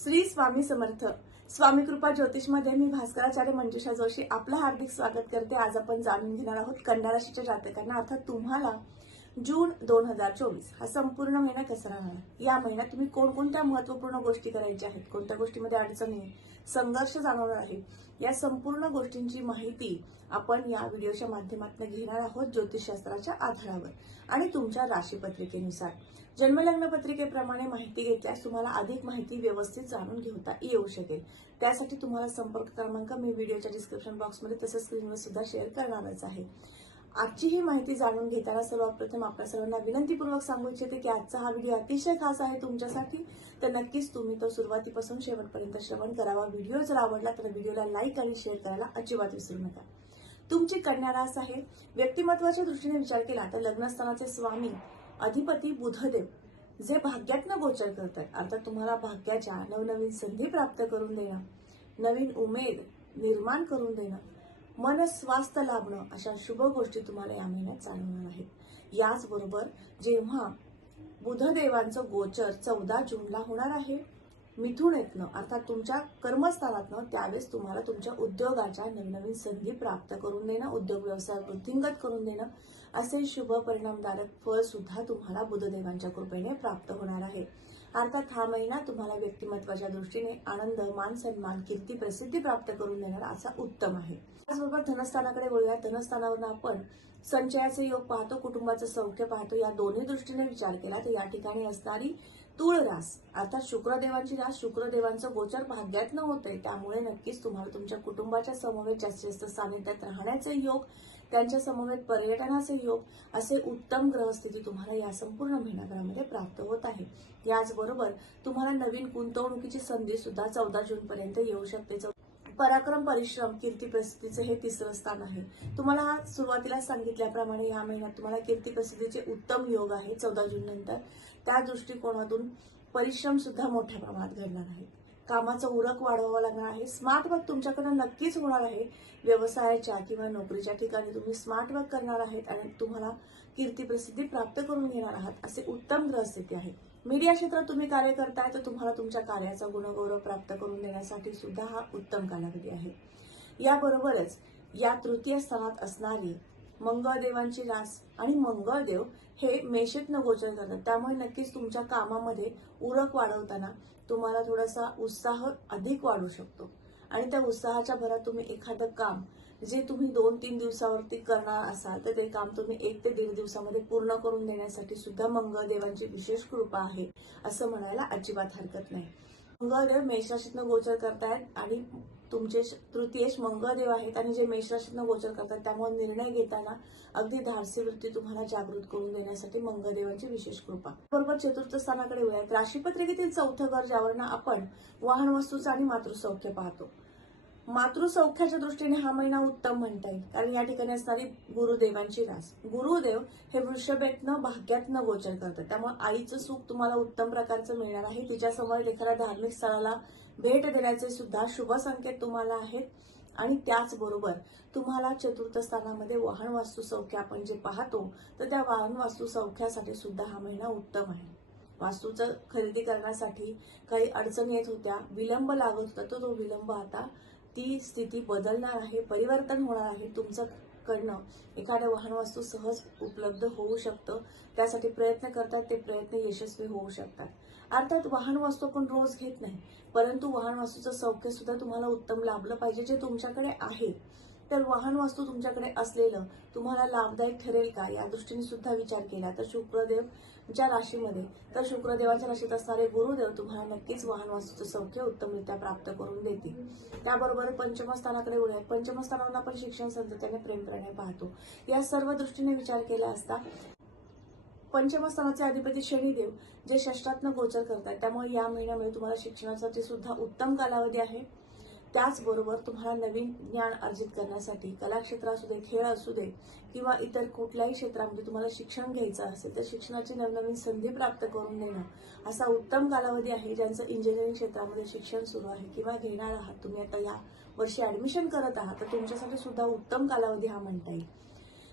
श्री स्वामी समर्थ. स्वामी कृपा ज्योतिषमध्ये मी भास्कराचार्य मंजुषा जोशी आपलं हार्दिक स्वागत करते. आज आपण जाणून घेणार आहोत कन्या राशीच्या जातकांना. अर्थात तुम्हाला जून दोन हजार चोवीस. हा संपूर्ण महिना कसा राहणार? या महिन्यात तुम्ही कोणकोणत्या महत्त्वपूर्ण गोष्टी करायच्या आहेत? कोणत्या गोष्टीमध्ये अडचणी आहे, संघर्ष जाणवणार आहे. या संपूर्ण गोष्टींची माहिती आपण या व्हिडिओच्या माध्यमातून घेणार आहोत ज्योतिषशास्त्राच्या आधारावर आणि तुमच्या राशीपत्रिकेनुसार. जन्मलग्न पत्रिकेप्रमाणे माहिती घेतल्यास तुम्हाला अधिक माहिती व्यवस्थित जाणून घेता येऊ शकेल. त्यासाठी तुम्हाला संपर्क क्रमांक मी व्हिडिओच्या डिस्क्रिप्शन बॉक्समध्ये तसंच स्क्रीनवर सुद्धा शेअर करणारच आहे. आजची ही माहिती जाणून घेताना सर्वप्रथम आपल्या सर्वांना विनंतीपूर्वक सांगू इच्छिते की आजचा हा व्हिडिओ अतिशय खास आहे तुमच्यासाठी. तर नक्कीच तुम्ही तो सुरुवातीपासून शेवटपर्यंत श्रवण करावा. व्हिडिओ जर आवडला तर व्हिडिओला लाईक आणि शेअर करायला अजिबात विसरू नका. तुमची कन्या रास आहे. व्यक्तिमत्वाच्या दृष्टीने विचार केला तर लग्नस्थानाचे स्वामी अधिपती बुधदेव जे भाग्यातनं गोचर करतात. अर्थात तुम्हाला भाग्याच्या नवनवीन संधी प्राप्त करून देणं नवीन उमेद निर्माण करून देणं. मन स्वास्थ्य लाभणं अशा शुभ गोष्टी तुम्हाला या महिन्यात जाणवणार आहेत. याचबरोबर जेव्हा बुधदेवांचं गोचर चौदा जूनला होणार आहे मिथून येतनं अर्थात तुमच्या कर्मस्थानातनं त्यावेळेस तुम्हाला तुमच्या उद्योगाच्या नवनवीन संधी प्राप्त करून देणं उद्योग व्यवसाय वृद्धिंगत करून देणं असे शुभ परिणामदारक फळ सुद्धा तुम्हाला बुधदेवांच्या कृपेने प्राप्त होणार आहे. अर्थात हा महिना तुम्हाला व्यक्तिमत्वाच्या दृष्टीने आनंद मान सन्मान कीर्ती प्रसिद्धी प्राप्त करून देणारा असा उत्तम आहे. त्याचबरोबर धनस्थानाकडे वळूया. धनस्थानावरून आपण संचयाचे योग पाहतो कुटुंबाचं सौख्य पाहतो. या दोन्ही दृष्टीने विचार केला तर या ठिकाणी असणारी तुळ रास अर्थात शुक्रदेवांची रास शुक्रदेवांचं गोचर भांग्यातून होते त्यामुळे नक्कीच तुम्हाला तुमच्या कुटुंबाच्या समवेत जास्तीत जास्त सानिध्यात राहण्याचे योग त्यांच्या समवेत पर्यटनाचे योग असे उत्तम ग्रहस्थिती तुम्हाला या संपूर्ण महिनाभरामध्ये प्राप्त होत आहे. याचबरोबर तुम्हाला नवीन गुंतवणुकीची संधी सुद्धा चौदा जून पर्यंत येऊ शकते. चौ- पराक्रम परिश्रम कीर्ती प्रसिद्धीचे हे तिसरं स्थान आहे. तुम्हाला सुरुवातीला सांगितल्याप्रमाणे या महिन्यात तुम्हाला कीर्ती प्रसिद्धीचे उत्तम योग आहे चौदा जून नंतर. त्या दृष्टिकोनातून परिश्रम सुद्धा मोठ्या प्रमाणात घडणार आहेत कामाचा उरक वाढवावा लागणार आहे. स्मार्ट वर्क तुमच्याकडे नक्कीच होणार आहे. व्यवसायाच्या किंवा नोकरीच्या ठिकाणी तुम्ही स्मार्ट वर्क करणार आहेत आणि तुम्हाला कीर्ती प्रसिद्धी प्राप्त करून घेणार आहात असे उत्तम ग्रहस्थिती आहे. मीडिया क्षेत्रात तुम्ही कार्य करताय तर तुम्हाला तुमच्या कार्याचा गुणगौरव प्राप्त करून देण्यासाठी सुद्धा हा उत्तम कालावधी आहे. याबरोबरच या तृतीय स्थानात असणारी मंगळदेवांची रास आणि मंगळदेव हे मेषेतनं गोचर करतात. त्यामुळे नक्कीच तुमच्या कामामध्ये उरक वाढवताना तुम्हाला थोडासा उत्साह अधिक वाढू शकतो. आणि त्या उत्साहाच्या भरात तुम्ही एखादं काम जे तुम्ही दोन तीन दिवसावरती करणार असाल तर ते काम तुम्ही एक ते दीड दिवसामध्ये पूर्ण करून देण्यासाठी सुद्धा मंगळदेवांची विशेष कृपा आहे असं म्हणायला अजिबात हरकत नाही. मंगळदेव मेषराशीतनं गोचर करतायत आणि तुमचे तृतीयेश मंगळदेव आहेत आणि जे मेषराशीतनं गोचर करतात त्यामुळे निर्णय घेताना अगदी धाडसी वृत्ती तुम्हाला जागृत करून देण्यासाठी मंगळदेवांची विशेष कृपा. बरोबर चतुर्थ स्थानाकडे वळूयात राशीपत्रिकेतील चौथं घर ज्यावरनं आपण वाहन वस्तूचं आणि मातृसौख्य पाहतो. मातृसौख्याच्या दृष्टीने हा महिना उत्तम म्हणता येईल कारण या ठिकाणी असणारी गुरुदेवांची रास. गुरुदेव हे वृषभेतनं भाग्यातनं गोचर करतात. त्यामुळे आईचं सुख तुम्हाला उत्तम प्रकारचं मिळणार आहे. तिच्यासमोर एखाद्या धार्मिक स्थळाला भेट देण्याचे सुद्धा शुभ संकेत तुम्हाला आहेत. आणि त्याचबरोबर तुम्हाला चतुर्थ स्थानामध्ये वाहन वास्तू सौख्य आपण जे पाहतो तर त्या वाहन वास्तू सौख्यासाठी सुद्धा हा महिना उत्तम आहे. वास्तूचं खरेदी करण्यासाठी काही अडचणी येत होत्या विलंब लागत होता तो तो विलंब आता ती स्थिती बदलणार आहे परिवर्तन होणार आहे. तुमचं कडनं एखाद्या वाहन वस्तू सहज उपलब्ध होऊ शकतं. त्यासाठी प्रयत्न करतात ते प्रयत्न यशस्वी होऊ शकतात. अर्थात वाहन वास्तू आपण रोज घेत नाही. परंतु वाहन वास्तूचं सौख्य सुद्धा तुम्हाला उत्तम लाभलं पाहिजे जे तुमच्याकडे आहे. तर वाहन वास्तू तुमच्याकडे असलेलं तुम्हाला लाभदायक ठरेल का? या दृष्टीने सुद्धा विचार केला तर शुक्रदेव ज्या राशीमध्ये. तर शुक्रदेवाच्या राशीत असणारे गुरुदेव तुम्हाला नक्कीच वाहन वास्तूचं सौख्य उत्तमरित्या प्राप्त करून देतील. त्याबरोबर पंचमस्थानाकडे उड्या पंचमस्थानावर आपण शिक्षण संतत्याने प्रेम करणे पाहतो. या सर्व दृष्टीने विचार केला असता पंचमस्थानाचे अधिपती शनिदेव जे षष्टातनं गोचर करतात त्यामुळे या महिन्यामध्ये तुम्हाला शिक्षणासाठी सुद्धा उत्तम कालावधी आहे. त्याचबरोबर तुम्हाला नवीन ज्ञान अर्जित करण्यासाठी कलाक्षेत्र असू दे खेळ असू दे किंवा इतर कुठल्याही क्षेत्रामध्ये तुम्हाला शिक्षण घ्यायचं असेल तर शिक्षणाची नवनवीन संधी प्राप्त करून देणं असा उत्तम कालावधी आहे ज्यांचं इंजिनिअरिंग क्षेत्रामध्ये शिक्षण सुरू आहे किंवा घेणार आहात तुम्ही. आता या वर्षी ऍडमिशन करत आहात तर तुमच्यासाठी सुद्धा उत्तम कालावधी हा म्हणता येईल.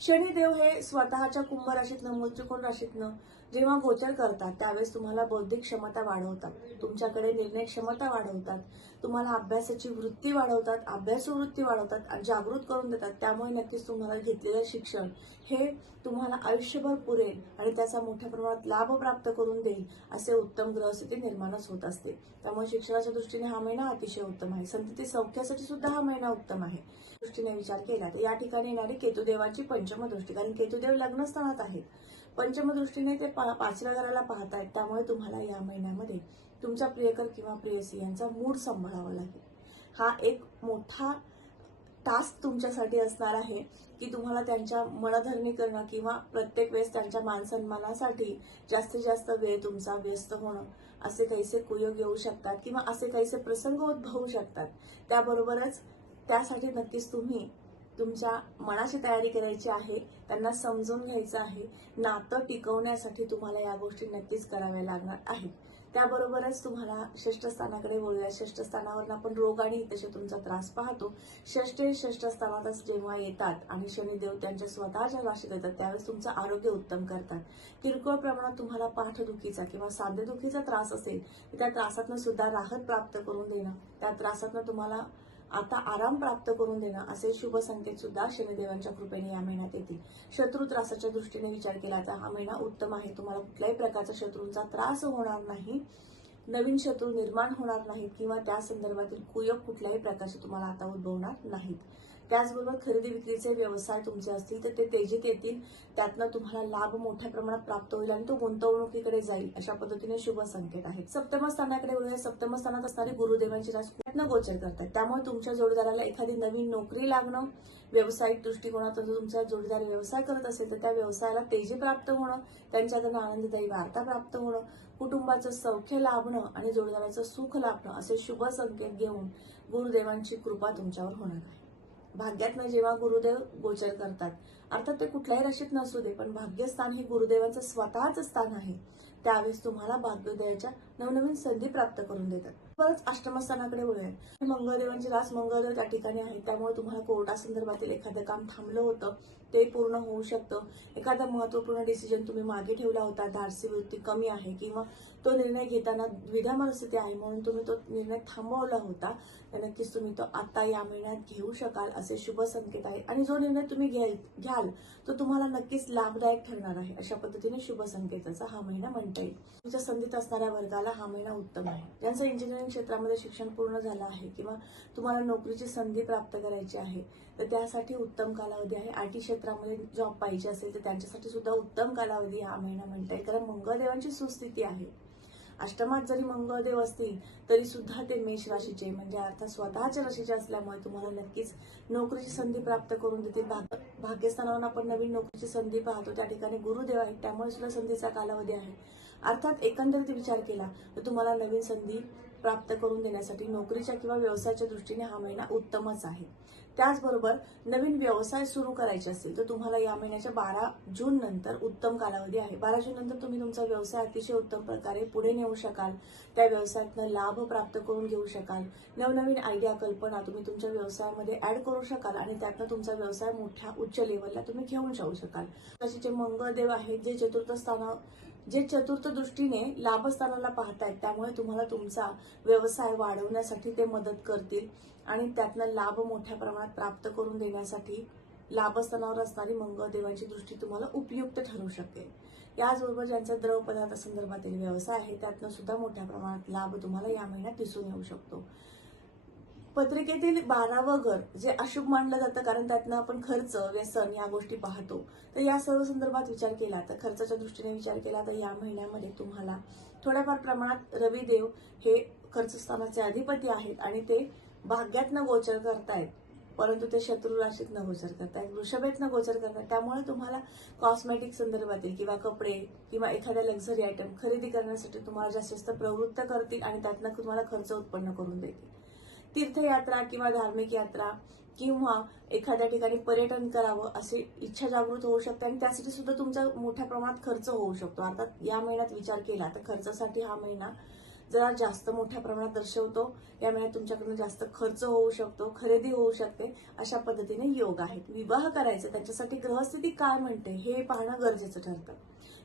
शनिदेव हे स्वतःच्या कुंभ राशीतनं मूळ राशीतनं जेव्हा गोचर करतात त्यावेळेस तुम्हाला बौद्धिक क्षमता वाढवतात. तुमच्याकडे निर्णय क्षमता वाढवतात. तुम्हाला अभ्यासाची वृत्ती वाढवतात अभ्यासू वृत्ती वाढवतात आणि जागृत करून देतात. त्यामुळे नक्कीच तुम्हाला घेतलेलं शिक्षण हे तुम्हाला आयुष्यभर पुरेल आणि त्याचा मोठ्या प्रमाणात लाभ प्राप्त करून देईल असे उत्तम ग्रहस्थिती निर्माणच होत असते. त्यामुळे शिक्षणाच्या दृष्टीने हा महिना अतिशय उत्तम आहे. संतती सौख्यासाठी सुद्धा हा महिना उत्तम आहे. दृष्टीने विचार केला तर या ठिकाणी येणारी केतुदेवाची पंचम दृष्टी कारण केतुदेव लग्नस्थानात आहेत. पंचमदृष्टीने ते पा- पाचव्या घराला पाहतायत. त्यामुळे तुम्हाला या महिन्यामध्ये तुमचा प्रियकर किंवा प्रियसी यांचा मूड सांभाळावा लागेल. हा एक मोठा टास्क तुमच्यासाठी असणार आहे की तुम्हाला त्यांच्या मनधरणी करणं किंवा प्रत्येक वेळेस त्यांच्या मानसन्मानासाठी जास्तीत जास्त वेळ तुमचा व्यस्त होणं असे काहीसे कुयोग येऊ शकतात किंवा असे काहीसे प्रसंग उद्भवू शकतात. त्याबरोबरच त्यासाठी नक्कीच तुम्ही तुमच्या मनाची तयारी करायची आहे त्यांना समजून घ्यायचं आहे. नातं टिकवण्यासाठी तुम्हाला या गोष्टी नक्कीच कराव्या लागणार आहेत. त्याबरोबरच तुम्हाला षष्ठ स्थानाकडे बोलूया षष्ठ आपण रोग आणि तुमचा त्रास पाहतो. षष्ठ हे स्थानातच जेव्हा येतात आणि शनिदेव त्यांच्या स्वतःच्या राशीत येतात त्यावेळेस तुमचं आरोग्य उत्तम करतात. किरकोळ प्रमाणात तुम्हाला पाठदुखीचा किंवा साधेदुखीचा त्रास असेल तर त्या त्रासातनं सुद्धा राहत प्राप्त करून देणं. त्या त्रासातनं तुम्हाला आता आराम प्राप्त करून देणं असे शुभ संकेत सुद्धा शनिदेवांच्या कृपेने या महिन्यात येतील. शत्रू त्रासाच्या दृष्टीने विचार केला तर हा महिना उत्तम आहे. तुम्हाला कुठल्याही प्रकारचा शत्रूंचा त्रास होणार नाही. नवीन शत्रू निर्माण होणार नाहीत किंवा त्या संदर्भातील कुयक कुठल्याही प्रकारचे तुम्हाला आता उद्भवणार नाहीत. त्याचबरोबर खरेदी विक्रीचे व्यवसाय तुमचे असतील तर ते तेजीत येतील. त्यातनं तुम्हाला लाभ मोठ्या प्रमाणात प्राप्त होईल आणि तो गुंतवणुकीकडे जाईल अशा पद्धतीने शुभ संकेत आहेत. सप्तम स्थानाकडे वळूया. सप्तम स्थानात गुरुदेवांची रास प्रयत्न गोचर करतात. त्यामुळे तुमच्या जोडीदाराला एखादी नवीन नोकरी लागणं व्यावसायिक दृष्टिकोनातून जर तुमचा जोडीदार व्यवसाय करत असेल तर त्या व्यवसायाला तेजी प्राप्त होणं त्यांच्याकडनं आनंददायी वार्ता प्राप्त होणं कुटुंबाचं सौख्य लाभणं आणि जोडीदाराचं सुख लाभणं असे शुभ संकेत घेऊन गुरुदेवांची कृपा तुमच्यावर होणार आहे. भाग्यातनं जेव्हा गुरुदेव गोचर करतात अर्थात ते कुठल्याही राशीत नसू दे पण भाग्यस्थान हे गुरुदेवांचं स्वतःच स्थान आहे. त्यावेळेस तुम्हाला भाग्योदयाच्या नवनवीन संधी प्राप्त करून देतात. परत अष्टमस्थानाकडे वळूया मंगळदेवांची रास मंगळदेव त्या ठिकाणी आहे त्यामुळे तुम्हाला कोर्टासंदर्भातील एखादं काम थांबलं होतं ते पूर्ण होऊ शकतं. एखादा महत्त्वपूर्ण डिसिजन तुम्ही मागे ठेवला होता धाडसी वृत्ती कमी आहे किंवा तो निर्णय घेताना द्विधा मनस्थिती आहे म्हणून तुम्ही तो निर्णय थांबवला होता तर नक्कीच तुम्ही तो आता या महिन्यात घेऊ शकाल असे शुभ संकेत आहे. आणि जो निर्णय तुम्ही घ्याल घ्याल तो तुम्हाला नक्कीच लाभदायक ठरणार आहे. अशा पद्धतीने शुभ संकेताचा हा महिना म्हणता येईल. तुमच्या संधीत असणाऱ्या वर्गाला हा महिना उत्तम आहे. ज्यांचं इंजिनिअरिंग क्षेत्रामध्ये शिक्षण पूर्ण झालं आहे किंवा तुम्हाला नोकरीची संधी प्राप्त करायची आहे तर त्यासाठी उत्तम कालावधी आहे. आयटी क्षेत्रामध्ये जॉब पाहिजे असेल तर त्यांच्यासाठी सुद्धा उत्तम कालावधी हा महिना म्हणता येईल. कारण मंगळदेवांची सुस्थिती आहे. अष्टमात जरी मंगळदेव असतील तरी सुद्धा ते मेष राशीचे म्हणजे अर्थात स्वतःच्या राशीचे असल्यामुळे तुम्हाला नक्कीच नोकरीची संधी प्राप्त करून देतील. भाग भाग्यस्थानावर आपण नवीन नोकरीची संधी पाहतो. त्या ठिकाणी गुरुदेव आहेत. त्यामुळे सुद्धा संधीचा कालावधी आहे. अर्थात एकंदरीत विचार केला तर तुम्हाला नवीन संधी प्राप्त करून देण्यासाठी नोकरीच्या किंवा व्यवसायाच्या दृष्टीने हा महिना उत्तमच आहे. त्याचबरोबर नवीन व्यवसाय सुरू करायचे असतील तर तुम्हाला या महिन्याच्या बारा जून नंतर उत्तम कालावधी आहे. बारा जून नंतर तुम्ही तुमचा व्यवसाय अतिशय उत्तम प्रकारे पुढे नेऊ शकाल. त्या व्यवसायातनं लाभ प्राप्त करून घेऊ शकाल. नवनवीन आयडिया कल्पना तुम्ही तुमच्या व्यवसायामध्ये ऍड करू शकाल आणि त्यातनं तुमचा व्यवसाय मोठ्या उच्च लेवलला तुम्ही घेऊन जाऊ शकाल. तसे जे मंगळदेव आहेत जे चतुर्थ स्थाना जे चतुर्थ दृष्टीने लाभस्थानाला पाहतायत त्यामुळे तुम्हाला तुमचा व्यवसाय वाढवण्यासाठी ते मदत करतील आणि त्यातनं लाभ मोठ्या प्रमाणात प्राप्त करून देण्यासाठी लाभस्थानावर असणारी मंगळदेवाची दृष्टी तुम्हाला उपयुक्त ठरू शकते याचबरोबर ज्यांचा द्रव पदार्थासंदर्भातील व्यवसाय आहे त्यातनं सुद्धा मोठ्या प्रमाणात लाभ तुम्हाला या महिन्यात दिसून येऊ शकतो. पत्रिकेतील बारावं घर जे अशुभ मानलं जातं कारण त्यातनं आपण खर्च व्यसन या गोष्टी पाहतो. तर या सर्व संदर्भात विचार केला तर खर्चाच्या दृष्टीने विचार केला तर या महिन्यामध्ये तुम्हाला थोड्याफार प्रमाणात रविदेव हे खर्चस्थानाचे अधिपती आहेत आणि ते भाग्यातनं गोचर करतायत. परंतु ते शत्रू राशीतनं गोचर करतायत वृषभेतनं गोचर करतायत. त्यामुळे तुम्हाला कॉस्मेटिक संदर्भातील किंवा कपडे किंवा एखाद्या लक्झरी आयटम खरेदी करण्यासाठी तुम्हाला जास्तीत जास्त प्रवृत्त करतील आणि त्यातनं तुम्हाला खर्च उत्पन्न करून देतील. तीर्थयात्रा किंवा धार्मिक यात्रा किंवा एखाद्या ठिकाणी पर्यटन करावं अशी इच्छा जागृत होऊ शकते आणि त्यासाठी सुद्धा तुमचा मोठ्या प्रमाणात खर्च होऊ शकतो. अर्थात या महिन्यात विचार केला तर खर्चासाठी हा महिना जरा जास्त मोठ्या प्रमाणात दर्शवतो. या महिन्यात तुमच्याकडून जास्त खर्च होऊ शकतो खरेदी होऊ शकते. अशा पद्धतीने योग आहेत. विवाह करायचं त्याच्यासाठी ग्रहस्थिती काय म्हणते हे पाहणं गरजेचं ठरतं.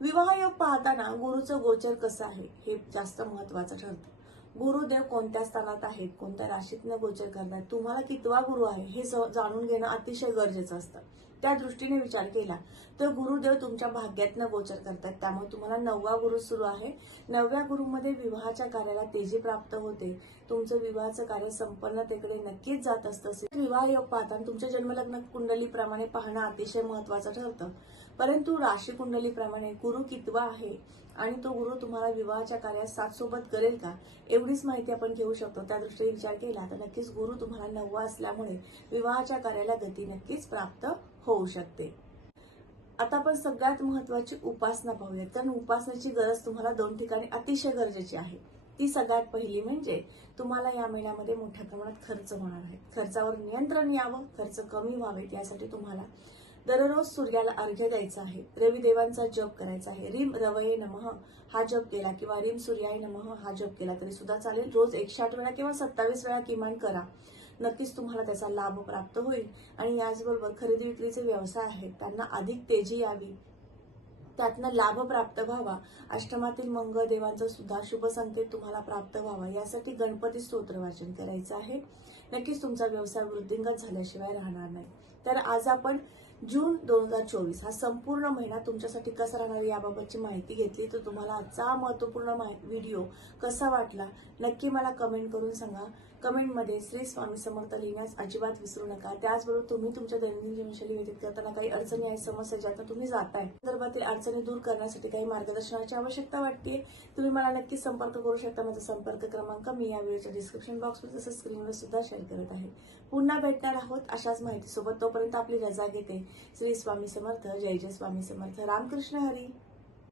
विवाह योग पाहताना गुरुचं गोचर कसं आहे हे जास्त महत्वाचं ठरतं. गुरुदेव कोणत्या स्थानात आहेत कोणत्या राशीतनं गोचर करतात तुम्हाला कितवा गुरु आहे हे जाणून घेणं अतिशय गरजेचं असतं. त्या दृष्टीने विचार केला तर गुरुदेव तुमच्या भाग्यातनं गोचर करतात त्यामुळे तुम्हाला नववा गुरु सुरू आहे. नवव्या गुरुमध्ये विवाहाच्या कार्याला तेजी प्राप्त होते. तुमचं विवाहाचं कार्य संपन्नतेकडे नक्कीच जात असतं. विवाह योग पाहताना तुमच्या जन्मलग्न कुंडलीप्रमाणे पाहणं अतिशय महत्वाचं ठरतं. परंतु राशी कुंडलीप्रमाणे गुरु कितवा आहे आणि तो गुरु तुम्हाला विवाहाच्या कार्यात साथ सोबत करेल का एवढीच माहिती आपण घेऊ शकतो. त्या दृष्टीने विचार केला तर नक्कीच गुरु तुम्हाला नववा असल्यामुळे विवाहाच्या कार्याला गती नक्कीच प्राप्त होऊ शकते. आता आपण सगळ्यात महत्वाची उपासना पाहूयात. कारण उपासनेची गरज तुम्हाला दोन ठिकाणी अतिशय गरजेची आहे. ती सगळ्यात पहिली म्हणजे तुम्हाला या महिन्यामध्ये मोठ्या प्रमाणात खर्च होणार आहे. खर्चावर नियंत्रण यावं खर्च कमी व्हावेत यासाठी तुम्हाला दररोज सूर्याला अर्घ्य द्यायचा आहे. रविदेवांचा जप करायचा आहे. रिम रवये नमः हा जप केला किंवा रिम सूर्याय नमः हा जप केला तरी सुद्धा चालेल. रोज एकशे आठ वेळा किंवा सत्तावीस वेळा किमान करा. नक्कीच तुम्हाला त्याचा लाभ प्राप्त होईल. आणि याचबरोबर खरेदी विक्रीचे व्यवसाय आहेत. त्यांना अधिक तेजी यावी. त्यातनं लाभ प्राप्त व्हावा. अष्टमातील मंगळ देवांचा सुद्धा शुभ संकेत तुम्हाला प्राप्त व्हावा. यासाठी गणपती स्तोत्र वाचन करायचं आहे. नक्कीच तुमचा व्यवसाय वृद्धिंगत झाल्याशिवाय राहणार नाही. तर आज आपण जून दोन हजार चोवीस हा संपूर्ण महिना तुमच्यासाठी कसा राहणार याबाबतची माहिती घेतली. तर तुम्हाला आजचा महत्त्वपूर्ण माहि- व्हिडिओ कसा वाटला नक्की मला कमेंट करून सांगा. कमेंटमध्ये श्री स्वामी समर्थ लिहिण्यास अजिबात विसरू नका. त्याचबरोबर तुम्ही तुमच्या दैनंदिन जीवनशैली व्यतीत करताना काही अडचणी आहेत समस्या ज्यातून तुम्ही जाताय. संदर्भातील अडचणी दूर करण्यासाठी काही मार्गदर्शनाची आवश्यकता वाटते तुम्ही मला नक्की संपर्क करू शकता. माझा संपर्क क्रमांक मी या व्हिडिओच्या डिस्क्रिप्शन बॉक्समध्ये तसंच स्क्रीनवर सुद्धा शेअर करत आहे. पुन्हा भेटणार आहोत अशाच माहितीसोबत. तोपर्यंत आपली रजा घेते. श्री स्वामी समर्थ. जय जय स्वामी समर्थ. रामकृष्ण हरी.